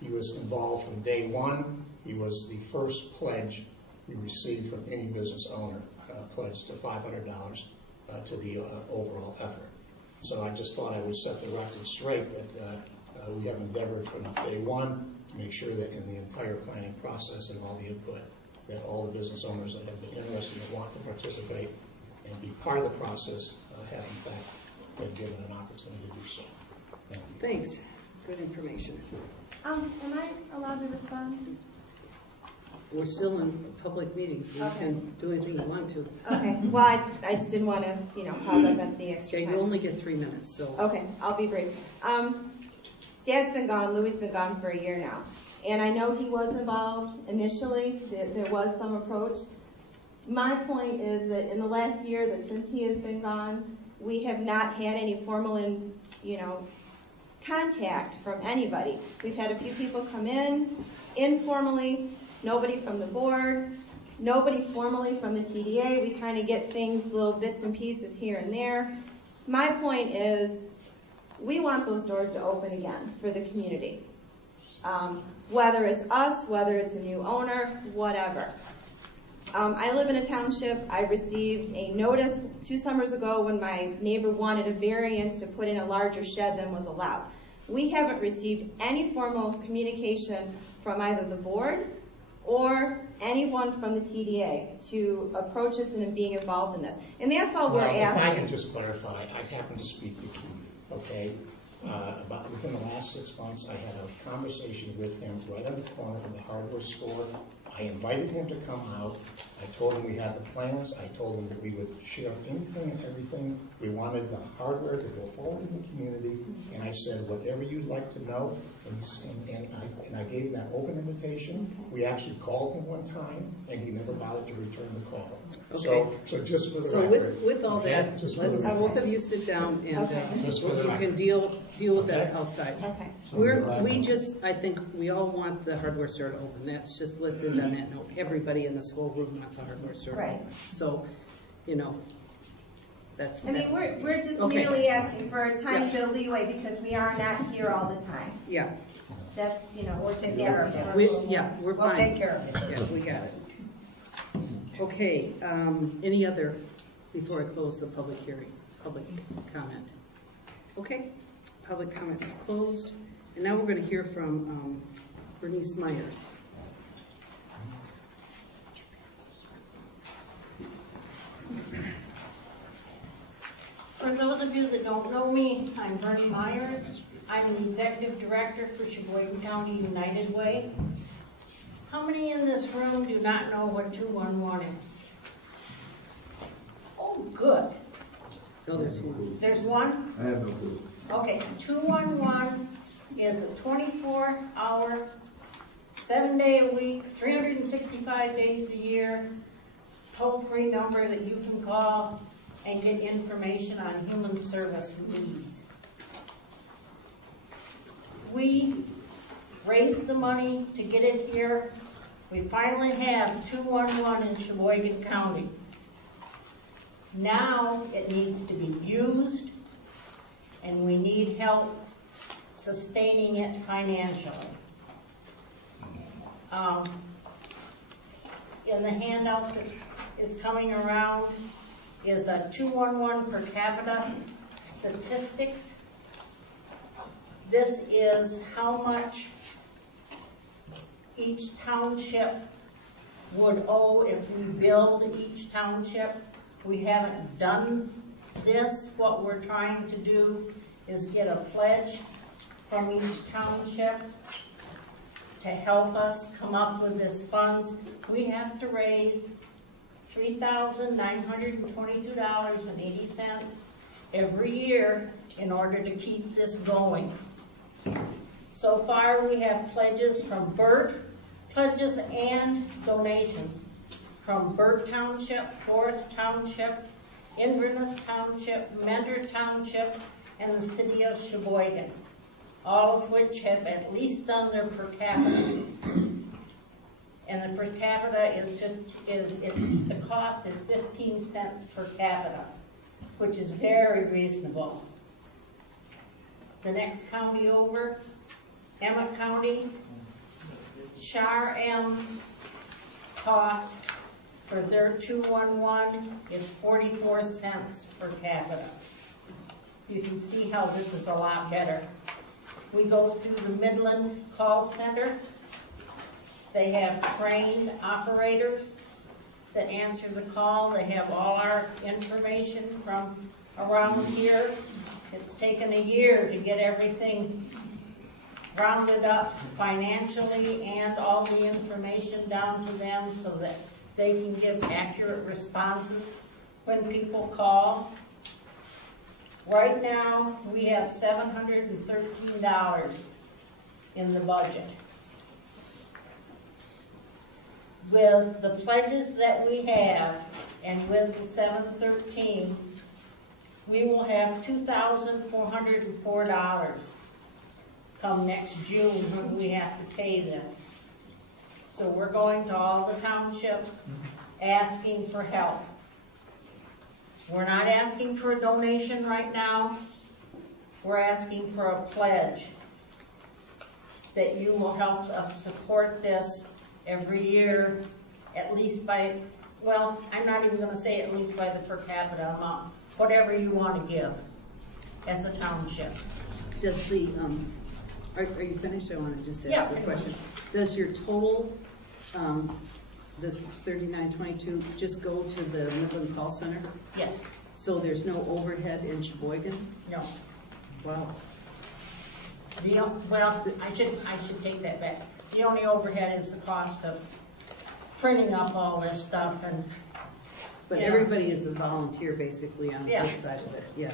He was involved from day one. He was the first pledge we received from any business owner, pledged to $500 to the overall effort. So I just thought I would set the record straight that we have endeavored from day one to make sure that in the entire planning process and all the input, that all the business owners that have been interested and want to participate and be part of the process have in fact been given an opportunity to do so. Thanks. Good information. Am I allowed to respond? We're still in public meetings, so you can do anything you want to. Okay. Well, I just didn't want to, pause up at the extra time. You only get 3 minutes, so. Okay, I'll be brief. Dad's been gone. Louie's been gone for a year now. And I know he was involved initially. There was some approach. My point is that in the last year, that since he has been gone, we have not had any formal, contact from anybody. We've had a few people come in informally, nobody from the board, nobody formally from the TDA. We kind of get things, little bits and pieces here and there. My point is we want those doors to open again for the community. Whether it's us, whether it's a new owner, whatever. I live in a township. I received a notice 2 summers ago when my neighbor wanted a variance to put in a larger shed than was allowed. We haven't received any formal communication from either the board or anyone from the TDA to approach us and being involved in this. And that's all we're asking. If I can just clarify, I happen to speak to Keith, okay? About within the last 6 months, I had a conversation with him right on the corner of the hardware store. I invited him to come out. I told him we had the plans. I told him that we would share anything and everything. We wanted the hardware to go forward in the community. And I said, whatever you'd like to know. And I gave him that open invitation. We actually called him one time, and he never bothered to return the call. Okay. So just for the record. record. So with all that, let's both of you sit down and you can deal with that outside. Okay. I think we all want the hardware store to open. Let's end on that note. Everybody in this whole room wants a hardware store to open. So, that's. We're just merely asking for a time to leeway because we are not here all the time. Yeah. That's, we'll take care of it. We're fine. We'll take care of it. Yeah, we got it. Okay, any other, before I close the public hearing, public comment? Okay, public comments closed. And now we're going to hear from Bernice Myers. For those of you that don't know me, I'm Bernie Myers. I'm the Executive Director for Sheboygan County United Way. How many in this room do not know what 211 is? Oh, good. No, there's one. There's one? I have no clue. Okay, 211 is a 24-hour, 7-day-a-week, 365 days a year, toll-free number that you can call and get information on human service needs. We raised the money to get it here. We finally have 211 in Sheboygan County. Now it needs to be used, and we need help sustaining it financially. In the handout that is coming around is a 211 per capita statistics. This is how much each township would owe if we billed each township. We haven't done this. What we're trying to do is get a pledge from each township to help us come up with this funds. We have to raise $3,922.80 every year in order to keep this going. So far we have pledges from Burt, pledges and donations from Burt Township, Forest Township, Inverness Township, Mentor Township, and the city of Sheboygan, all of which have at least done their per capita. And the per capita the cost is 15 cents per capita, which is very reasonable. The next county over Emmett County, Char M's cost for their 211 is 44 cents per capita. You can see how this is a lot better. We go through the Midland Call Center. They have trained operators that answer the call. They have all our information from around here. It's taken a year to get everything rounded up financially and all the information down to them so that they can give accurate responses when people call. Right now, we have $713 in the budget. With the pledges that we have and with the 713, we will have $2,404 come next June when we have to pay this. So we're going to all the townships asking for help. We're not asking for a donation right now. We're asking for a pledge that you will help us support this every year, at least by, well, I'm not even going to say at least by the per capita amount, whatever you want to give as a township. Does the, are you finished? I want to just ask Yeah. a question. Does your total, this 3922, just go to the Midland Call Center? Yes. So there's no overhead in Sheboygan? No. Wow. Well, I should take that back. The only overhead is the cost of printing up all this stuff and. But Yeah. everybody is a volunteer basically on Yeah. this side of it, yeah.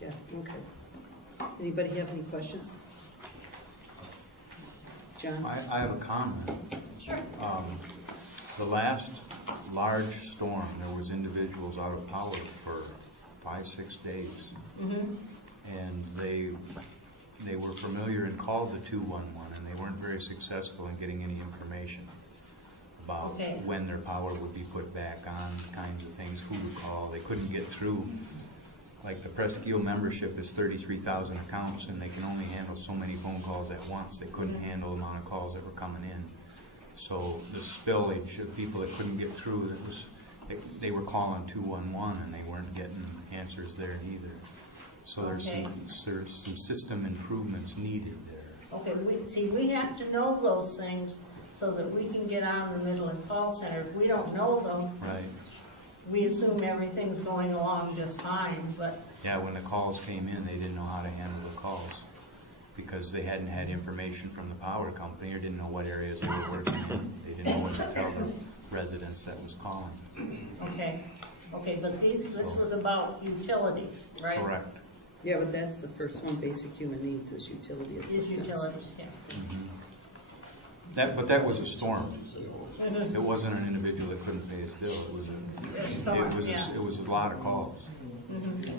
Yeah, okay. Anybody have any questions? John? I have a comment. Sure. The last large storm, there was individuals out of power for 5-6 days. Mm-hmm. And they were familiar and called the 211, and they weren't very successful in getting any information about Okay. when their power would be put back on, kinds of things, who to call. They couldn't get through. Like the Presqu'île membership is 33,000 accounts, and they can only handle so many phone calls at once. They couldn't handle the amount of calls that were coming in. So the spillage of people that couldn't get through, they were calling 211, and they weren't getting answers there either. So there's Okay. some system improvements needed there. Okay, we have to know those things so that we can get on the Midland Call Center. If we don't know them, Right. we assume everything's going along just fine, but. Yeah, when the calls came in, they didn't know how to handle the calls because they hadn't had information from the power company or didn't know what areas they were working in. They didn't know what to tell the residents that was calling. Okay, but this was about utilities, right? Correct. Yeah, but that's the first one, basic human needs is utility assistance. These utilities, yeah. But that was a storm. Mhm. It wasn't an individual that couldn't pay his bill. It was Yeah. it was a lot of calls. Mhm.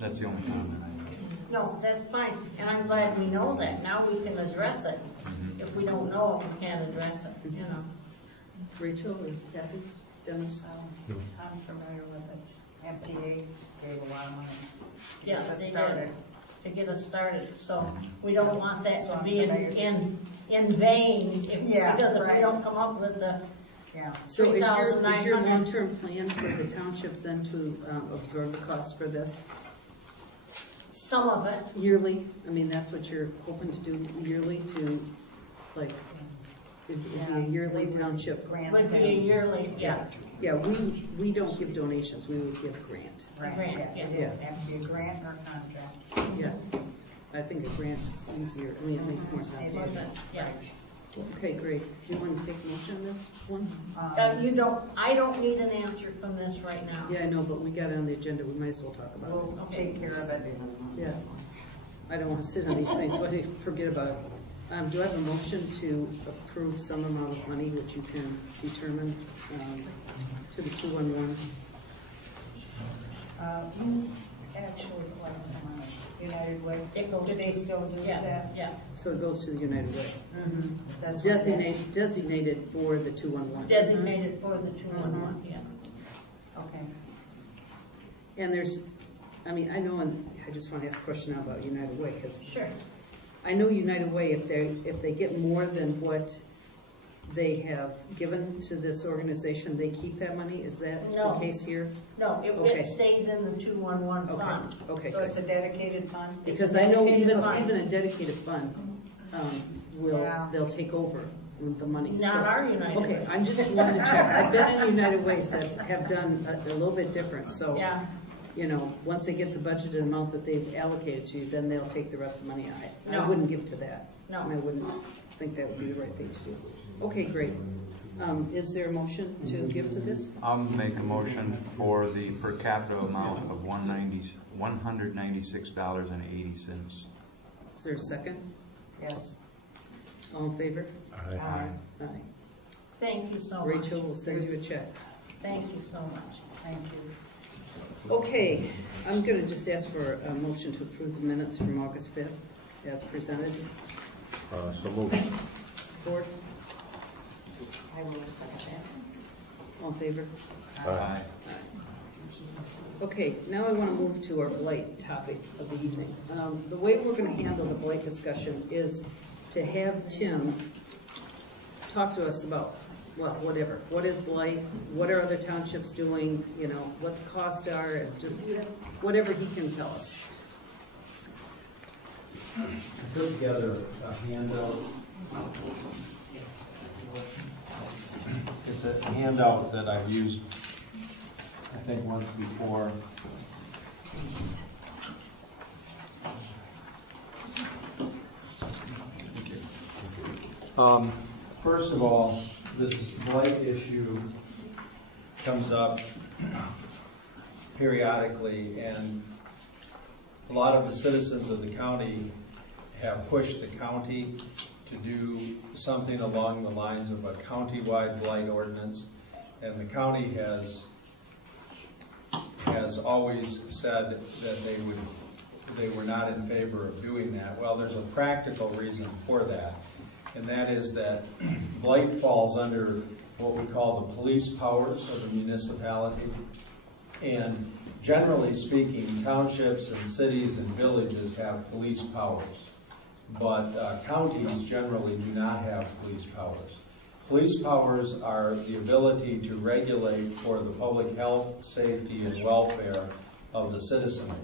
That's the only comment I have. No, that's fine, and I'm glad we know that. Now we can address it. Mhm. If we don't know it, we can't address it, you know. Rachel or Kathy? Dennis? I'm familiar with it. MTA gave a lot of money to Yeah, get us they started. did, to get us started, so we don't want that So to be I'm in vain Yeah, because if we right. don't come up with the, Yeah. So is your 3,900. long-term plan for the townships then to absorb the cost for this some of it, yearly? I mean, that's what you're hoping to do yearly to, like, it'd be a yearly township? Grant would be a them. yearly, yeah. Yeah, we don't give donations, we would give grant. Grant, Grant, yeah. yeah. It'd have to be a grant or a contract. Yeah, I think a grant's easier, I mean, it makes more It sense. is. Yeah. Okay, great. Do you want to take motion on this one? I don't need an answer from this right now. Yeah, I know, but we got it on the agenda, we might as well talk about it. We'll take care of it. Yeah. I don't want to sit on these things, but I forget about it. Do I have a motion to approve some amount of money which you can determine to the 211? You actually collect some money. United Way. It goes Do they to- still do Yeah, that? yeah. So it goes to the United Way. Mm-hmm. That's what it is. Designated for the 211. Designated for the 211, yes. Okay. And there's, I mean, I know in I just want to ask a question now about United Way, because Sure. I know United Way, if they get more than what they have given to this organization, they keep that money? Is that the No. case here? No, Okay. it stays in the 211 Okay. fund. Okay, So it's a good. dedicated fund? Because I know dedicated even fund. a dedicated fund, Yeah. they'll take over with the money. Not So- our United Okay, Way. I'm just wanting to check. I've been in United Ways that have done a little bit different, so. Yeah. You know, once they get the budgeted amount that they've allocated to you, then they'll take the rest of the money. I No. wouldn't give to that. No. And I wouldn't think that would be the right thing to do. Okay, great. Is there a motion to give to this? I'll make a motion for the per capita amount of $196.80. Is there a second? Yes. All in favor? Aye. Aye. Thank you so much. Rachel will send you a check. Thank you so much. Thank you. Okay, I'm going to just ask for a motion to approve the minutes from August 5th as presented. So moved. Support? I will second that. All in favor? Aye. Okay, now I want to move to our blight topic of the evening. The way we're going to handle the blight discussion is to have Tim talk to us about, well, whatever. What is blight? What are other townships doing? You know, what the costs are, and just whatever he can tell us. I put together a handout. It's a handout that I've used, I think, once before. First of all, this blight issue comes up periodically, and a lot of the citizens of the county have pushed the county to do something along the lines of a county-wide blight ordinance, and the county has always said that they were not in favor of doing that. Well, there's a practical reason for that, and that is that blight falls under what we call the police powers of the municipality, and generally speaking, townships and cities and villages have police powers, but counties generally do not have police powers. Police powers are the ability to regulate for the public health, safety, and welfare of the citizenry.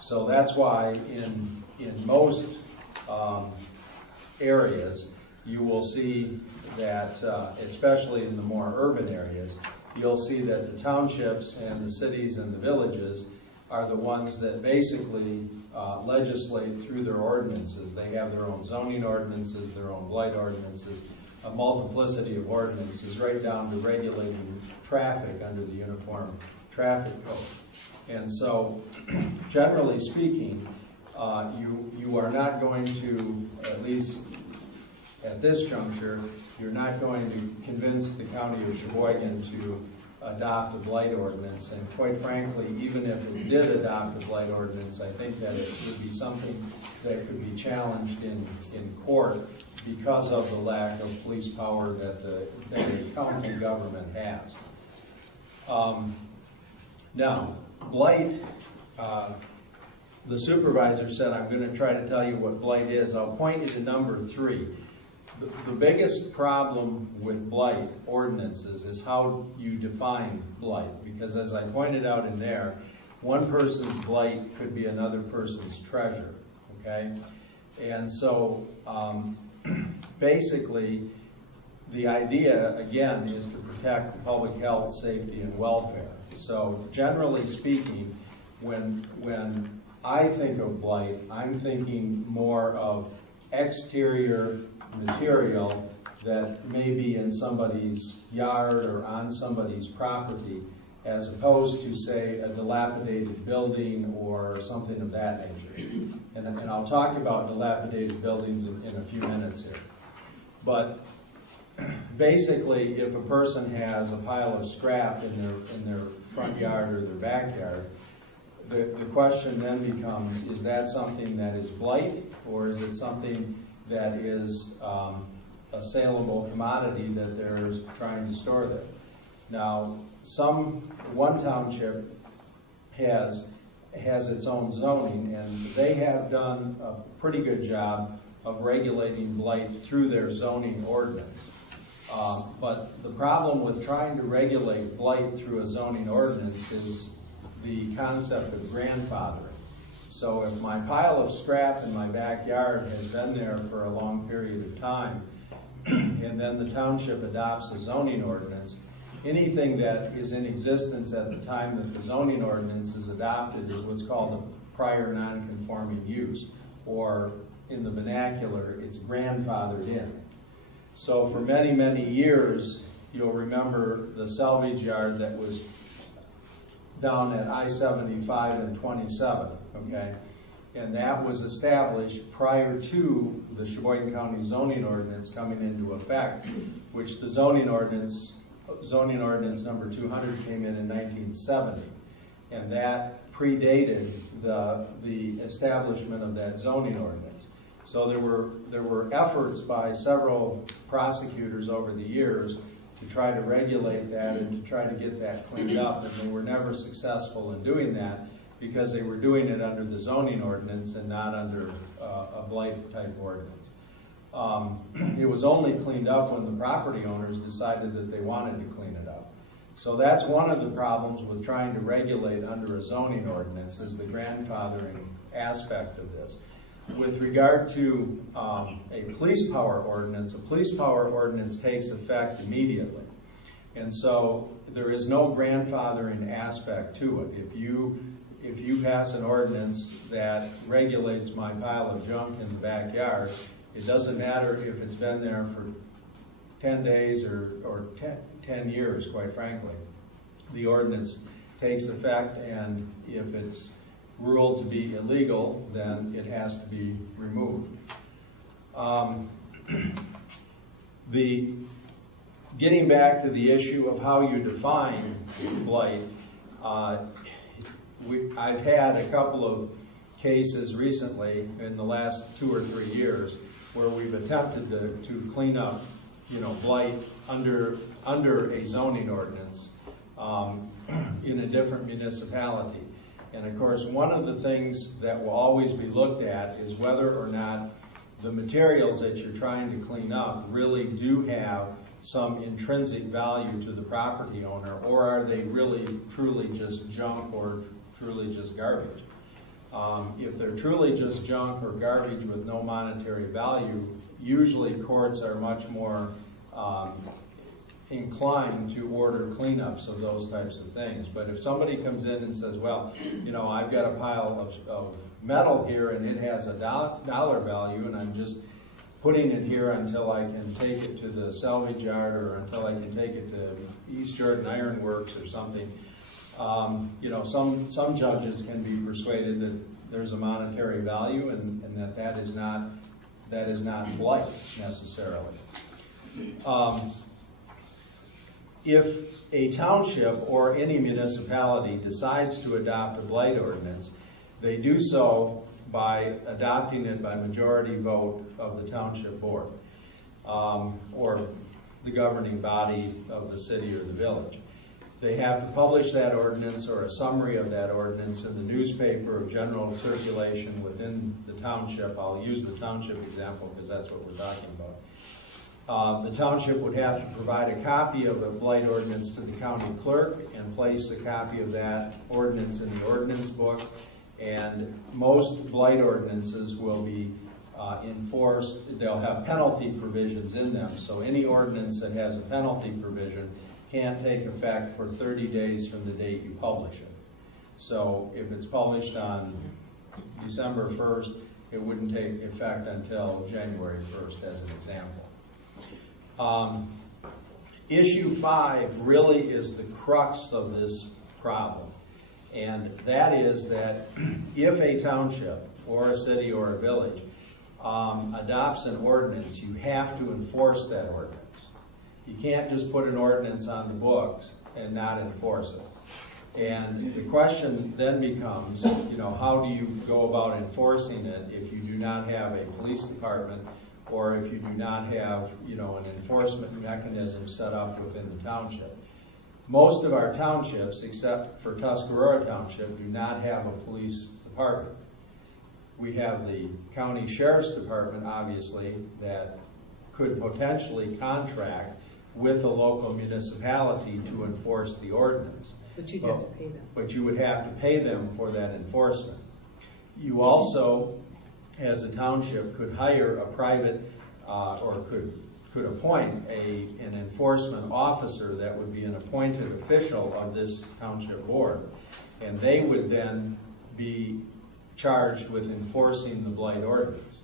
So that's why in most areas, you will see that, especially in the more urban areas, you'll see that the townships and the cities and the villages are the ones that basically legislate through their ordinances. They have their own zoning ordinances, their own blight ordinances, a multiplicity of ordinances, right down to regulating traffic under the Uniform Traffic Code. And so, generally speaking, you are not going to, at least at this juncture, you're not going to convince the county of Sheboygan to adopt a blight ordinance. And quite frankly, even if it did adopt a blight ordinance, I think that it would be something that could be challenged in court because of the lack of police power that the county government has. Now, blight, the supervisor said, I'm going to try to tell you what blight is. I'll point you to number 3. The biggest problem with blight ordinances is how you define blight, because as I pointed out in there, one person's blight could be another person's treasure, okay? And so basically the idea, again, is to protect public health, safety, and welfare. So generally speaking, when I think of blight, I'm thinking more of exterior material that may be in somebody's yard or on somebody's property, as opposed to, say, a dilapidated building or something of that nature. And I'll talk about dilapidated buildings in a few minutes here. But basically, if a person has a pile of scrap in their front yard or their backyard, the question then becomes, is that something that is blight, or is it something that is a saleable commodity that they're trying to store there? Now, one township has has its own zoning, and they have done a pretty good job of regulating blight through their zoning ordinance. But the problem with trying to regulate blight through a zoning ordinance is the concept of grandfathering. So if my pile of scrap in my backyard has been there for a long period of time, and then the township adopts a zoning ordinance, anything that is in existence at the time that the zoning ordinance is adopted is what's called a prior non-conforming use, or in the vernacular, it's grandfathered in. So for many, many years, you'll remember the salvage yard that was down at I-75 and 27, okay? And that was established prior to the Sheboygan County zoning ordinance coming into effect, which the zoning ordinance number 200 came in 1970. And that predated the establishment of that zoning ordinance. So there were efforts by several prosecutors over the years to try to regulate that and to try to get that cleaned up, and they were never successful in doing that because they were doing it under the zoning ordinance and not under a blight type ordinance. It was only cleaned up when the property owners decided that they wanted to clean it up. So that's one of the problems with trying to regulate under a zoning ordinance, is the grandfathering aspect of this. With regard to a police power ordinance, a police power ordinance takes effect immediately. And so there is no grandfathering aspect to it. If you pass an ordinance that regulates my pile of junk in the backyard, it doesn't matter if it's been there for 10 days or 10 years, quite frankly. The ordinance takes effect, and if it's ruled to be illegal, then it has to be removed. Getting back to the issue of how you define blight, I've had a couple of cases recently in the last 2 or 3 years where we've attempted to clean up, blight under a zoning ordinance in a different municipality. And of course, one of the things that will always be looked at is whether or not the materials that you're trying to clean up really do have some intrinsic value to the property owner, or are they really truly just junk or truly just garbage. If they're truly just junk or garbage with no monetary value, usually courts are much more inclined to order cleanups of those types of things. But if somebody comes in and says, well, I've got a pile of metal here and it has a dollar value, and I'm just putting it here until I can take it to the salvage yard or until I can take it to East Jordan Iron Works or something, some judges can be persuaded that there's a monetary value and that is not blight necessarily. If a township or any municipality decides to adopt a blight ordinance, they do so by adopting it by majority vote of the township board or the governing body of the city or the village. They have to publish that ordinance or a summary of that ordinance in the newspaper of general circulation within the township. I'll use the township example because that's what we're talking about. The township would have to provide a copy of the blight ordinance to the county clerk and place a copy of that ordinance in the ordinance book. And most blight ordinances will be enforced. They'll have penalty provisions in them. So any ordinance that has a penalty provision can't take effect for 30 days from the date you publish it. So if it's published on December 1st, it wouldn't take effect until January 1st, as an example. Issue 5 really is the crux of this problem. And that is that if a township or a city or a village adopts an ordinance, you have to enforce that ordinance. You can't just put an ordinance on the books and not enforce it. And the question then becomes, how do you go about enforcing it if you do not have a police department or if you do not have, an enforcement mechanism set up within the township? Most of our townships, except for Tuscarora Township, do not have a police department. We have the county sheriff's department, obviously, that could potentially contract with a local municipality to enforce the ordinance. But you'd have to pay them. But you would have to pay them for that enforcement. You also, as a township, could hire a private, or could appoint an enforcement officer that would be an appointed official of this township board. And they would then be charged with enforcing the blight ordinance.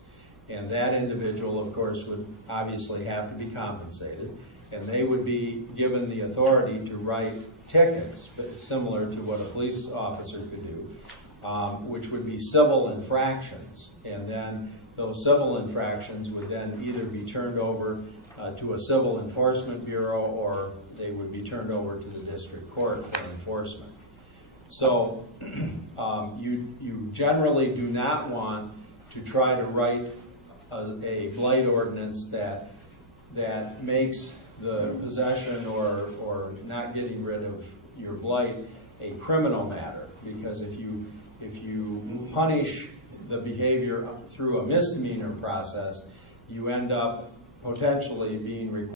And that individual, of course, would obviously have to be compensated. And they would be given the authority to write tickets, similar to what a police officer could do, which would be civil infractions. And then those civil infractions would then either be turned over to a civil enforcement bureau, or they would be turned over to the district court for enforcement. So you generally do not want to try to write a blight ordinance that makes the possession or not getting rid of your blight a criminal matter, because if you punish the behavior through a misdemeanor process, you end up potentially being required